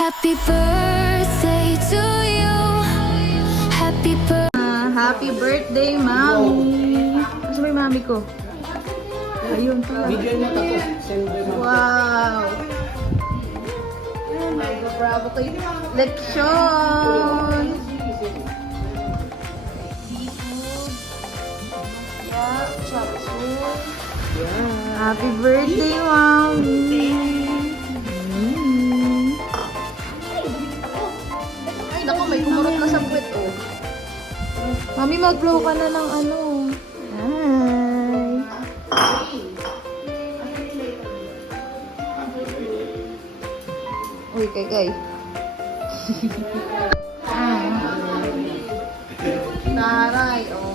Happy birthday to you. Happy birthday. Happy birthday, Mami. Kasi may mami ko. Ayun pala. Wow. Bravo kayo. Leksyon. Happy birthday, Mami. Ay, naku, may kumurot na sa puwet, oh. Mami, mag-blow ka na ng ano. Hi. Uy, kay. Taray, oh.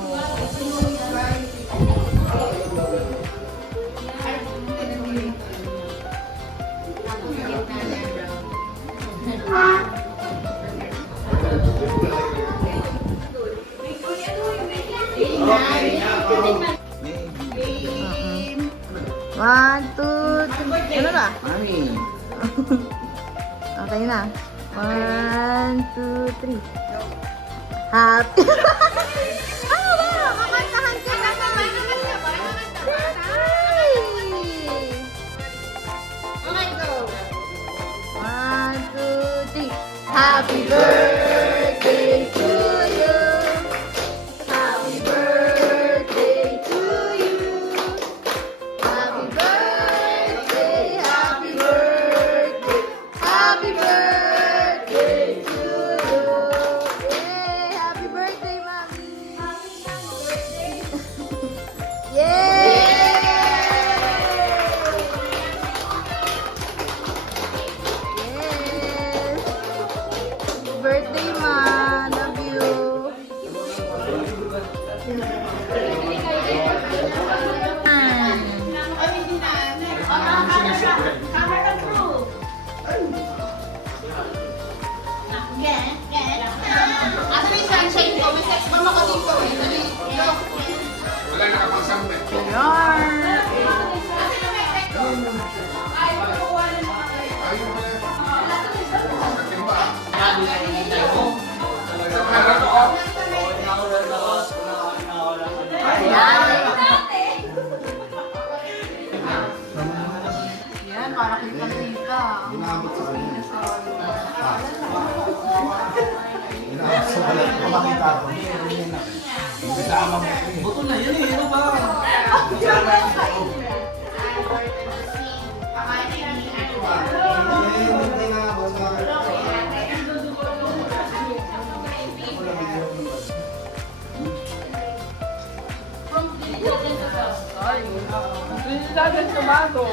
One, two, three. Ano na? Mami. Okay na. One, two, three. Happy. Ano ba? Kakantahan ka na naman. Okay, go. One, two, three. Happy birthday to you. Happy birthday to you. Happy birthday, happy birthday, happy birthday to you. Yay! Happy birthday, Mami! Yay! Yes! Birthday, Ma! Love you! Wala nakapagsampe. Yan, para kita-kita. Ginamit sa kanya. Ginamit sa kanya. Pamakita ko. Kasama mo. Buto na yun eh. Ano ba? Hindi na ako sa... Trinidad and Tobago.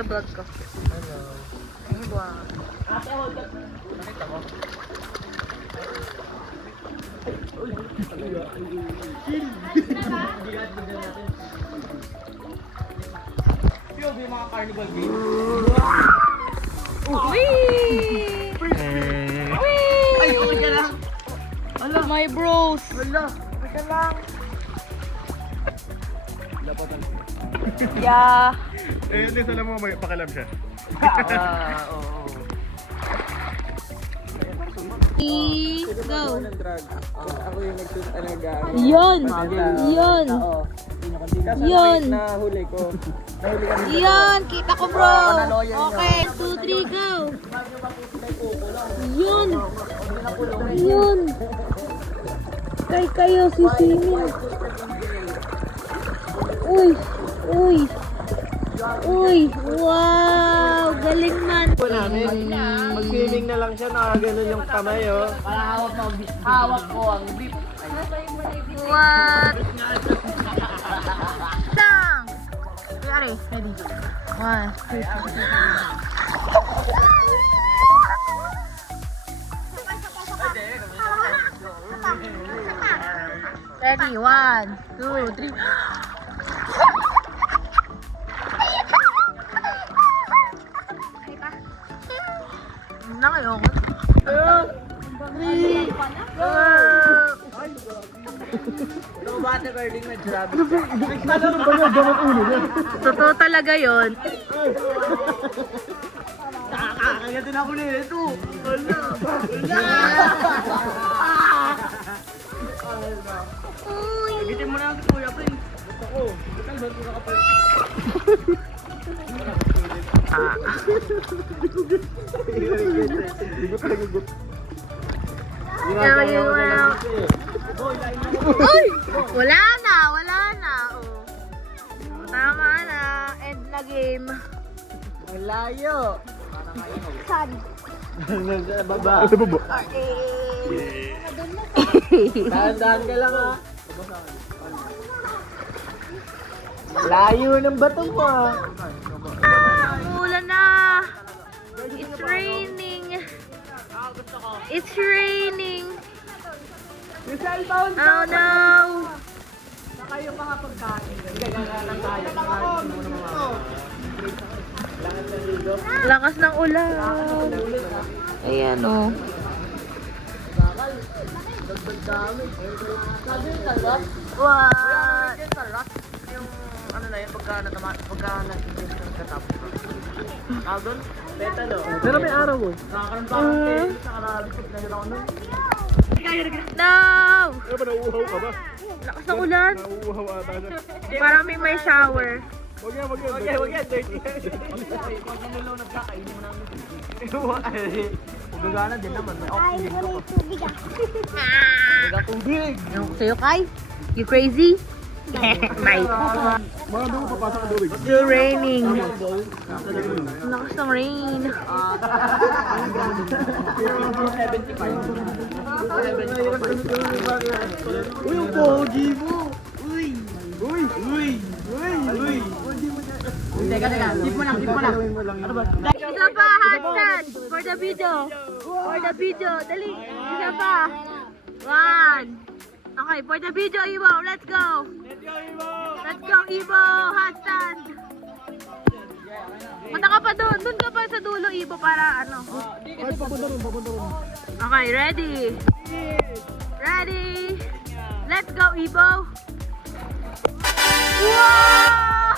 Sa vlog ko. Ay, wow. Yung mga carnival games. Wee! Wee! Ay, okay ka lang. Ala, my bros. Wala. Okay ka lang. Yeah. Eh, yun din sa mo, may pakalam siya. Oo. Go. Ako yung nagtutalaga. Yun. Yun. Yun. Nahuli ko. Nahuli kami. Yun. Kita ko, bro. Okay. 2, 3, go. Yun. Yun. Kayo, sisingin. Uy. Uy. Uy. Wow. namin. Mag-swimming na lang siya, nakaganon yung kamay, oh. Para hawak ko ang beef. What? Dang! Ready? Ready. 1, 2, 3. Ready? 1, 2, 3. Na ngayon. Totoo talaga yun. Nakakagatin ako nito. Gitin mo na ang kuya, Prince. Ako. Kalban ko kapal. Uy! Wala na, wala na. Oh. Tama na. End na game. Ang layo. Sad. Baba. Dahan-dahan ka lang, ha. Layo ng bato mo, ha. Ulan na. It's raining. It's raining. Yung cellphone. Oh no. Saka yung mga pagkain. Gagalan tayo. Lakas ng ulan. Ayan oh. What? Yung ano na yun, pagka nag-invest ng katapos ka. Tawag doon? Petalo. Pero may araw mo. Nakakaroon pa ako kayo sa karabisip na yun ako nun. No! Ano ba, nauuhaw ka ba? Lakas ng ulan. Nauuhaw ata siya. Parang may shower. Wag yan, wag yan. Wag yan, dirty. Pag nanulunod ka, kainin mo namin. Gagana din naman. May oxygen ko. Nagkatubig. Ano ko sa'yo, Kai? You crazy? Bye. Mga doon, papasok ang tubig. Still raining. Lakas ng rain. Uy, yung pogi mo! Uy! Uy! Uy! Uy! Uy! Teka, keep mo lang, keep mo lang. Ano ba? Isa pa, handstand. For the video. For the video. Dali. Isa pa. 1. Okay, for the video, Ibo. Let's go. Let's go, Ibo. Handstand. Punta ka pa doon. Doon ka pa sa dulo, Ibo, para ano. Ay, papunta rin, papunta rin. Okay, ready? Ready? Let's go, Ibo. Wow!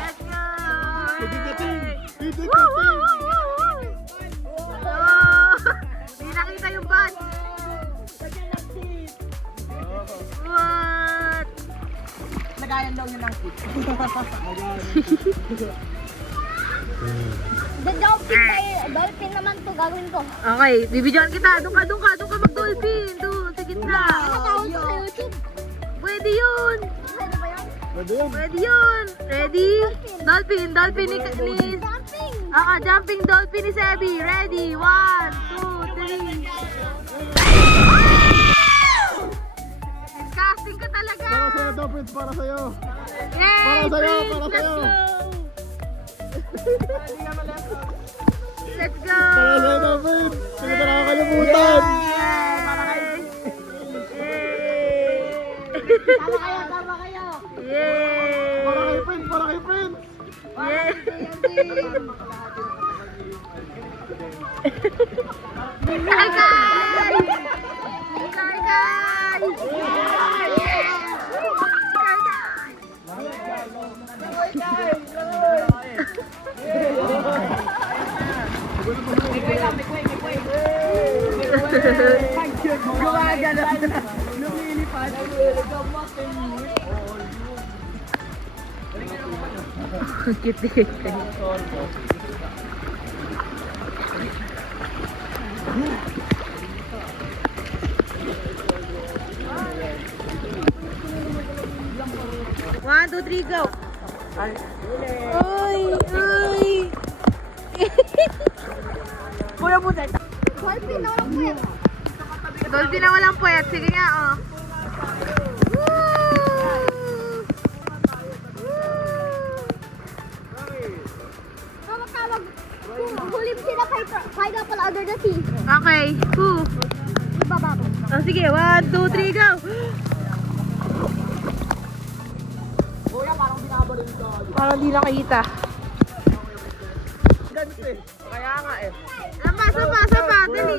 Let's go! Woo, woo, woo, woo, woo! Oh, hindi nakita yung bus. What? Nagayan daw yun ng kick. The dolphin naman to gagawin ko. Okay, bibidyoan kita. Doon ka mag-dolphin. Doon, sa gitna. Nakatawag ko sa YouTube. Pwede yun. Ano ba yun? Pwede yun. Ready? Dolphin ni... Jumping! Jumping dolphin ni Sebi. Ready? 1, 2, 3. Casting ka talaga. Para sa'yo to, Prince, para sa'yo. Yay! Para sa'yo, Prince, para sa'yo. Let's go! Para sa'yo to, Prince. Sige na nakakalimutan. Tama kayo! Yay! Para kay Prince, para kay Prince. Yay! Hi guys! Hi guys! Gumagana. Lumilipad. Kitik. One, two, three, go. Uy, uy. na walang puwet. Dolphin na walang puwet. Sige nga, oh. Tawag. Huli sila pineapple under the sea. Okay. Who? Ibaba mo. Oh, sige. 1, 2, 3, go! Parang di nakita. Kaya nga eh. Sapa. Dali.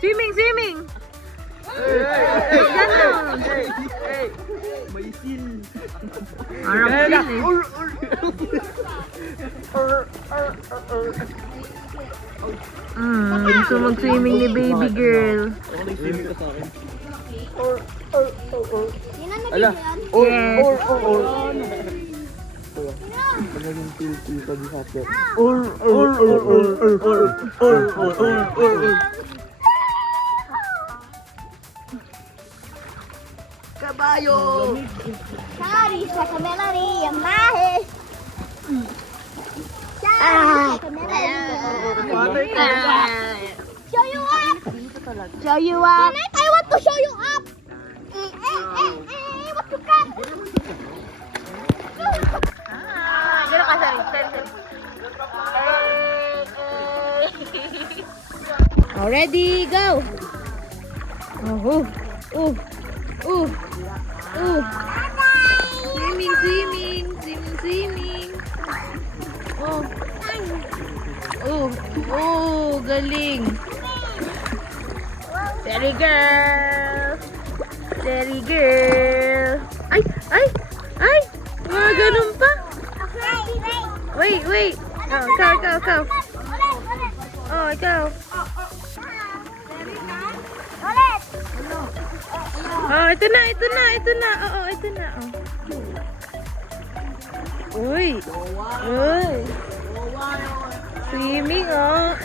Swimming. Ganun. Arang sin eh. Gusto mag-swimming ni baby girl. Yun ang nabigyan. Yes. Kabayo! Sorry sa kamelari, ang lahi. Sorry sa kamelari. Show you up! Show you up. Tonight, I want to show you up! What you got? Gano'n ka, sorry. Ready, go! Swimming. Galing. Steady girl. Ay! Mga ganun pa. Wait. Oh, ikaw. Oh, ikaw. Ulit! Oh, ito na. Oo, ito na. Oh. Uy. Swimming, oh.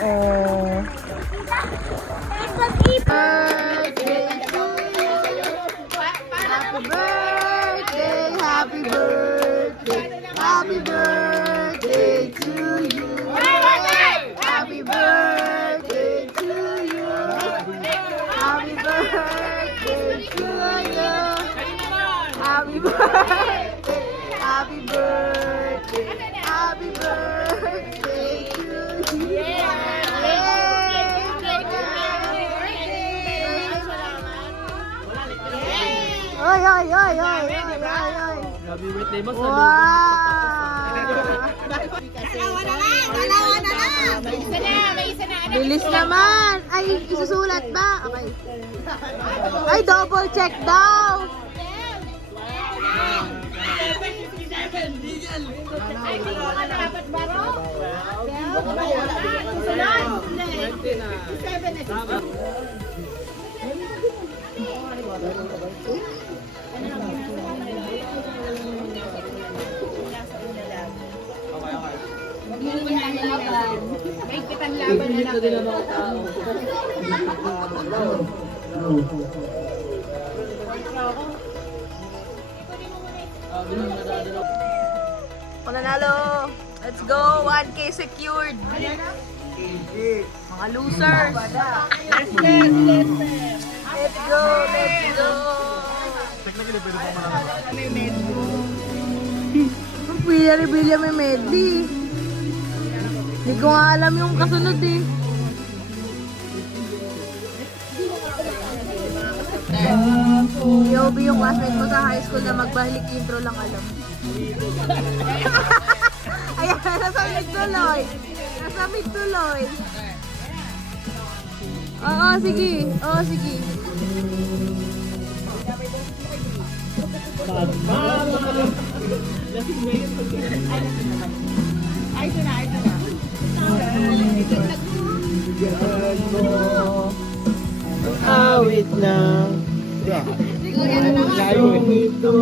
Happy birthday to you. Happy birthday to you. Happy birthday to you. Happy birthday. Happy birthday to you. Oy. Happy birthday mo Wow! Dalawa na lang! Bilis naman! Ay, isusulat ba? Okay. Ay, double check daw! Pananalo! Let's go! 1K secured! Mga losers! Let's go! Ang pila-ribila may medley. Hindi ko nga alam yung kasunod eh. Yobi yung classmate ko sa high school na magbalik intro lang alam. Ayan, nasa mid-tuloy. Oo, sige. Awit na. Layo ito.